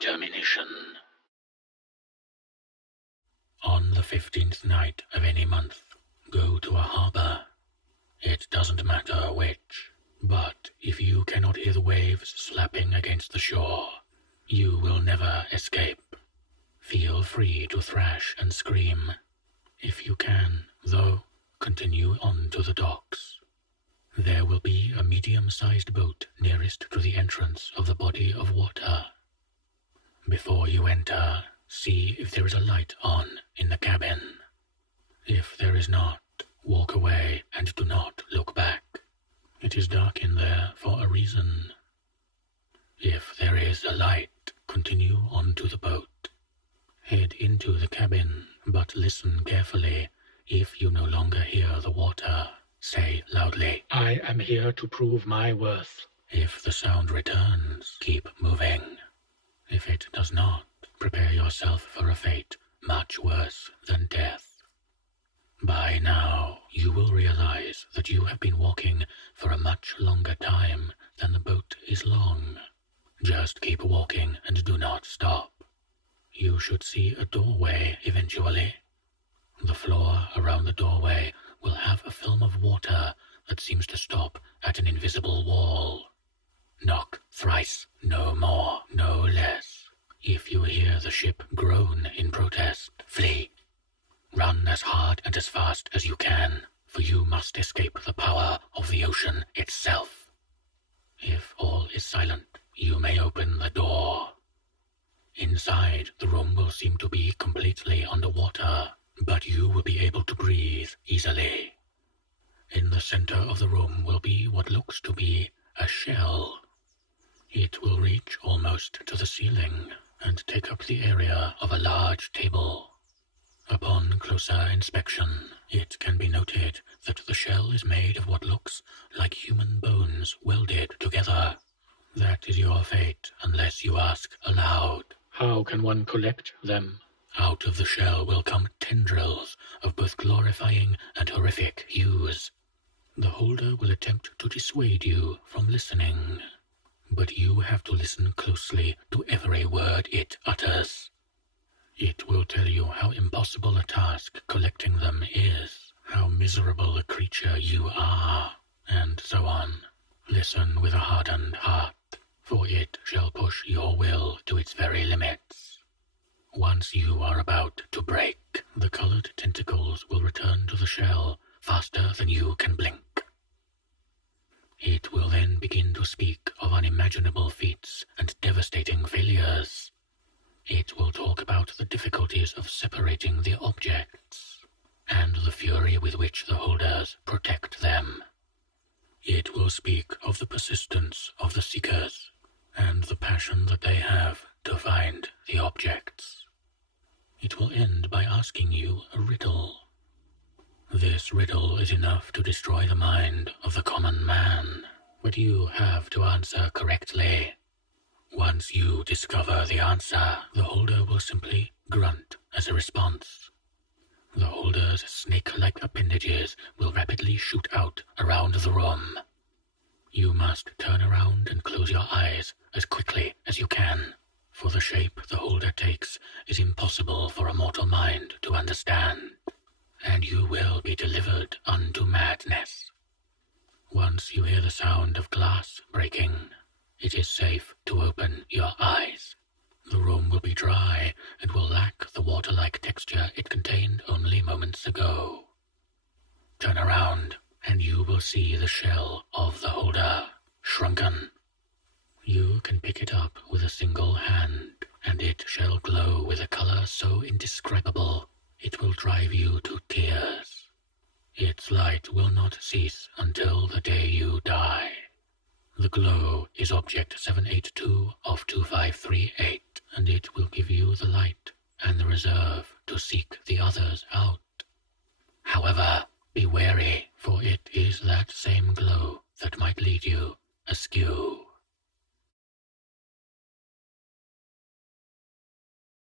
determination. On the 15th night of any month, go to a harbor. It doesn't matter which, but if you cannot hear the waves slapping against the shore, you will never escape. Feel free to thrash and scream. If you can, though, continue on to the docks. There will be a medium-sized boat nearest to the entrance of the body of water. Before you enter, see if there is a light on in the cabin. If there is not, walk away and do not look back. It is dark in there for a reason. If there is a light, continue on to the boat. Head into the cabin, but listen carefully. If you no longer hear the water, say loudly, "I am here to prove my worth." If the sound returns, keep moving. If it does not, prepare yourself for a fate much worse than death. By now, you will realize that you have been walking for a much longer time than the boat is long. Just keep walking and do not stop. You should see a doorway eventually. The floor around the doorway will have a film of water that seems to stop at an invisible wall. Knock thrice, no more, no less. If you hear the ship groan in protest, flee. Run as hard and as fast as you can, for you must escape the power of the ocean itself. If all is silent, you may open the door. Inside, the room will seem to be completely underwater, but you will be able to breathe easily. In the center of the room will be what looks to be a shell. It will reach almost to the ceiling and take up the area of a large table. Upon closer inspection, it can be noted that the shell is made of what looks like human bones welded together. That is your fate unless you ask aloud. How can one collect them? Out of the shell will come tendrils of both glorifying and horrific hues. The holder will attempt to dissuade you from listening, but you have to listen closely to every word it utters. It will tell you how impossible a task collecting them is, how miserable a creature you are, and so on. Listen with a hardened heart, for it shall push your will to its very limits. Once you are about to break, the colored tentacles will return to the shell faster than you can blink. It will then begin to speak of unimaginable feats and devastating failures. It will talk about the difficulties of separating the objects, and the fury with which the holders protect them. It will speak of the persistence of the seekers, and the passion that they have to find the objects. It will end by asking you a riddle. This riddle is enough to destroy the mind of the common man, but you have to answer correctly. Once you discover the answer, the holder will simply grunt as a response. The holder's snake-like appendages will rapidly shoot out around the room. You must turn around and close your eyes as quickly as you can, for the shape the holder takes is impossible for a mortal mind to understand, and you will be delivered unto madness. Once you hear the sound of glass breaking, it is safe to open your eyes. The room will be dry and will lack the water-like texture it contained only moments ago. Turn around, and you will see the shell of the holder, shrunken. You can pick it up with a single hand, and it shall glow with a color so indescribable it will drive you to tears. Its light will not cease until the day you die. The glow is Object 782 of 2538, and it will give you the light and the reserve to seek the others out. However, be wary, for it is that same glow that might lead you askew.